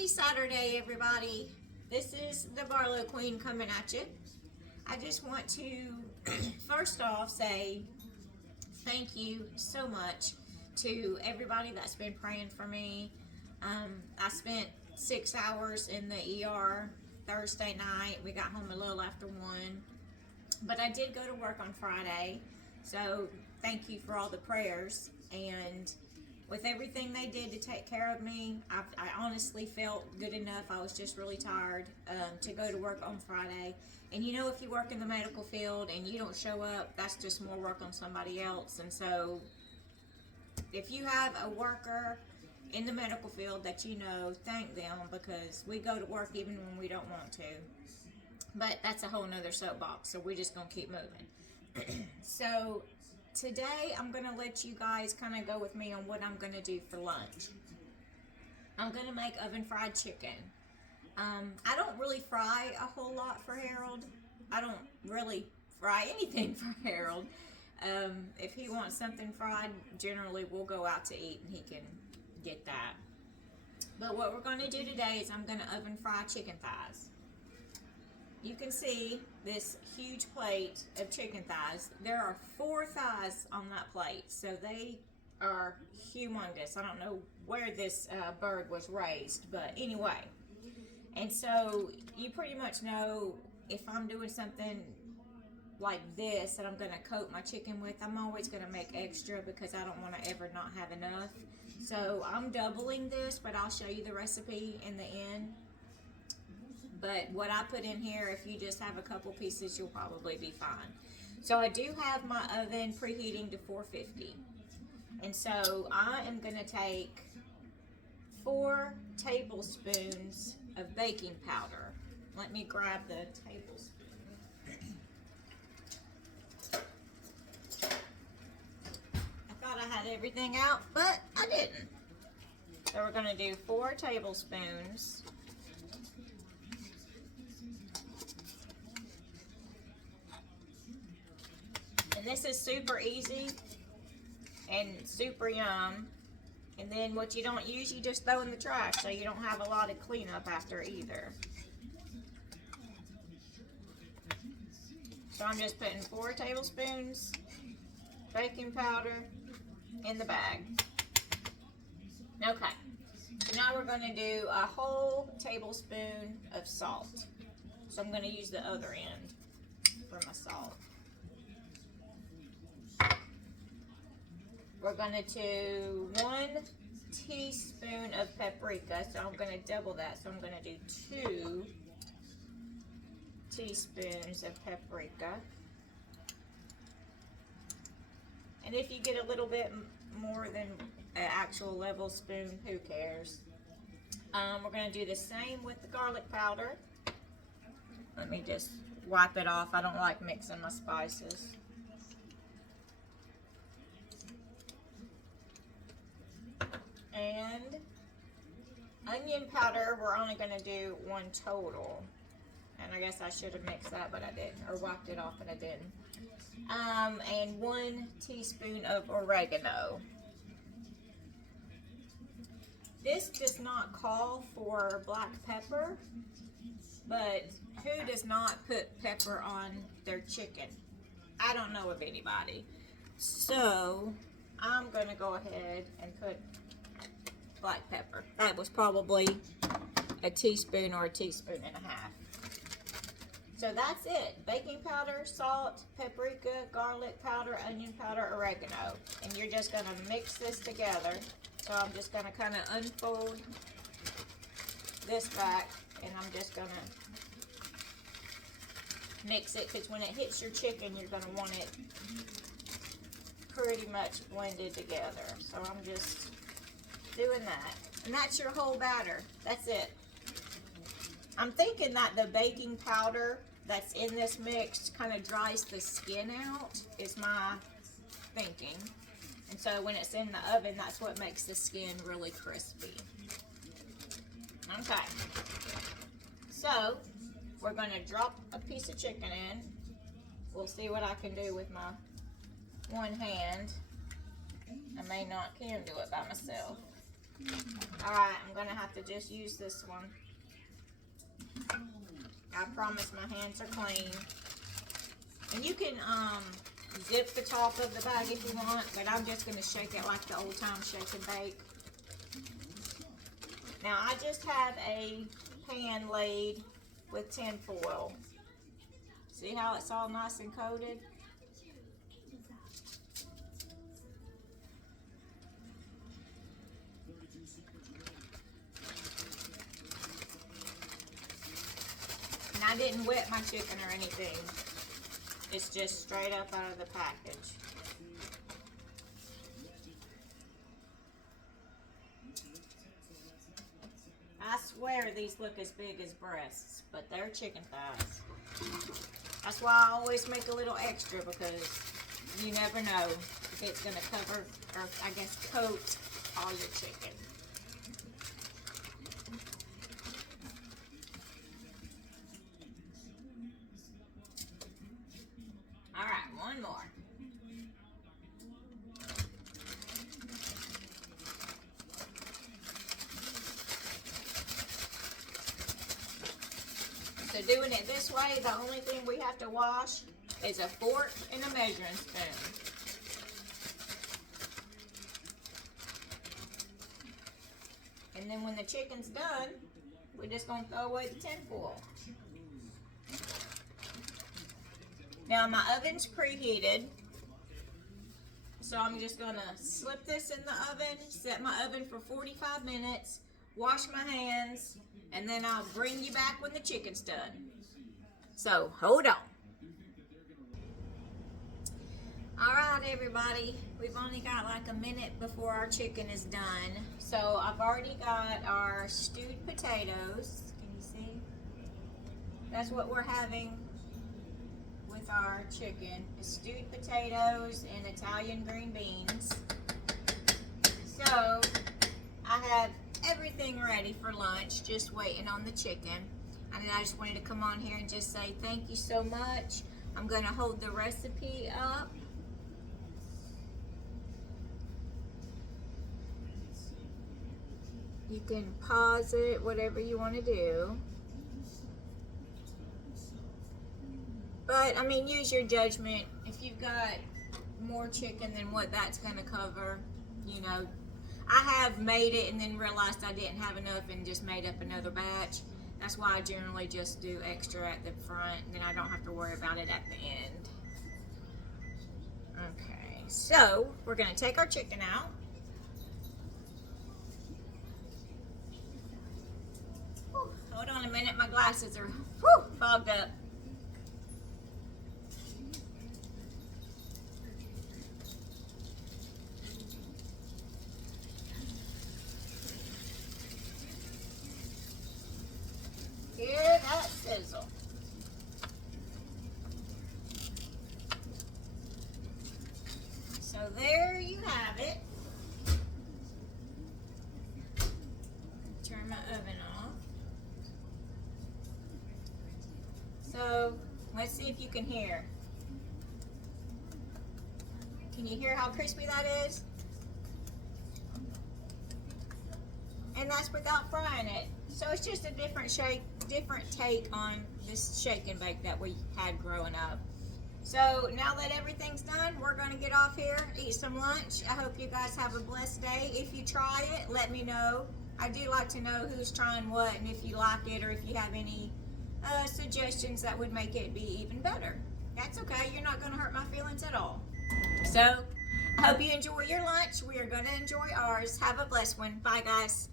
Happy Saturday, everybody. This is the Barlow Queen coming at you. I just want to first off say thank you so much to everybody that's been praying for me. I spent 6 hours in the ER Thursday night. We got home a little after 1. But I did go to work on Friday. So thank you for all the prayers. And with everything they did to take care of me, I honestly felt good enough. I was just really tired to go to work on Friday. And you know, if you work in the medical field and you don't show up, that's just more work on somebody else. And so if you have a worker in the medical field that you know, thank them, because we go to work even when we don't want to. But that's a whole nother soapbox, so we're just going to keep moving. So today I'm going to let you guys kind of go with me on what I'm going to do for lunch. I'm going to make oven fried chicken. I don't really fry a whole lot for Harold. I don't really fry anything for Harold. If he wants something fried, generally we'll go out to eat and he can get that. But what we're going to do today is I'm going to oven fry chicken thighs. You can see this huge plate of chicken thighs. There are 4 thighs on that plate, so they are humongous. I don't know where this bird was raised, but anyway. And so you pretty much know if I'm doing something like this that I'm going to coat my chicken with, I'm always going to make extra because I don't want to ever not have enough. So I'm doubling this, but I'll show you the recipe in the end. But what I put in here, if you just have a couple pieces, you'll probably be fine. So I do have my oven preheating to 450. And so I am going to take 4 tablespoons of baking powder. Let me grab the tablespoon. I thought I had everything out, but I didn't. So we're going to do 4 tablespoons. And this is super easy and super yum. And then what you don't use, you just throw in the trash, so you don't have a lot of cleanup after either. So I'm just putting 4 tablespoons baking powder in the bag. Okay, so now we're going to do a whole tablespoon of salt. So I'm going to use the other end for my salt. We're going to do 1 teaspoon of paprika, so I'm going to double that. So I'm going to do 2 teaspoons of paprika. And if you get a little bit more than an actual level spoon, who cares? We're going to do the same with the garlic powder. Let me just wipe it off. I don't like mixing my spices. And onion powder, we're only going to do 1 total. And I guess I should have mixed that, but I didn't. Or wiped it off, and I didn't. And 1 teaspoon of oregano. This does not call for black pepper, but who does not put pepper on their chicken? I don't know of anybody. So I'm going to go ahead and put black pepper. That was probably a teaspoon or a teaspoon and a half. So that's it. Baking powder, salt, paprika, garlic powder, onion powder, oregano. And you're just going to mix this together. So I'm just going to kind of unfold this back, and I'm just going to mix it, because when it hits your chicken, you're going to want it pretty much blended together. So I'm just doing that. And that's your whole batter. That's it. I'm thinking that the baking powder that's in this mix kind of dries the skin out, is my thinking. And so when it's in the oven, that's what makes the skin really crispy. Okay. So we're going to drop a piece of chicken in. We'll see what I can do with my one hand. I may not can do it by myself. Alright, I'm gonna have to just use this one. I promise my hands are clean. And you can dip the top of the bag if you want, but I'm just gonna shake it like the old time shake and bake. Now I just have a pan laid with tin foil. See how it's all nice and coated? And I didn't wet my chicken or anything. It's just straight up out of the package. I swear these look as big as breasts, but they're chicken thighs. That's why I always make a little extra, because you never know if it's going to cover, or I guess coat, all your chicken. Alright, one more. So doing it this way, the only thing we have to wash is a fork and a measuring spoon. And then when the chicken's done, we're just going to throw away the tin foil. Now my oven's preheated, so I'm just going to slip this in the oven, set my oven for 45 minutes, wash my hands, and then I'll bring you back when the chicken's done. So, hold on. Alright everybody, we've only got like a minute before our chicken is done. So I've already got our stewed potatoes. Can you see? That's what we're having with our chicken. Is stewed potatoes and Italian green beans. So, I have everything ready for lunch, just waiting on the chicken. And I just wanted to come on here and just say thank you so much. I'm going to hold the recipe up. You can pause it, whatever you want to do. But, I mean, use your judgment. If you've got more chicken than what that's going to cover, you know. I have made it and then realized I didn't have enough and just made up another batch. That's why I generally just do extra at the front, and then I don't have to worry about it at the end. Okay, so we're going to take our chicken out. Whew, hold on a minute, my glasses are fogged up. Hear that sizzle. So there you have it. Turn my oven off. So let's see if you can hear. Can you hear how crispy that is? And that's without frying it. So it's just a different take on this shake and bake that we had growing up. So now that everything's done, we're going to get off here, eat some lunch. I hope you guys have a blessed day. If you try it, let me know. I do like to know who's trying what and if you like it or if you have any suggestions that would make it be even better. That's okay. You're not going to hurt my feelings at all. So I hope you enjoy your lunch. We are going to enjoy ours. Have a blessed one. Bye, guys.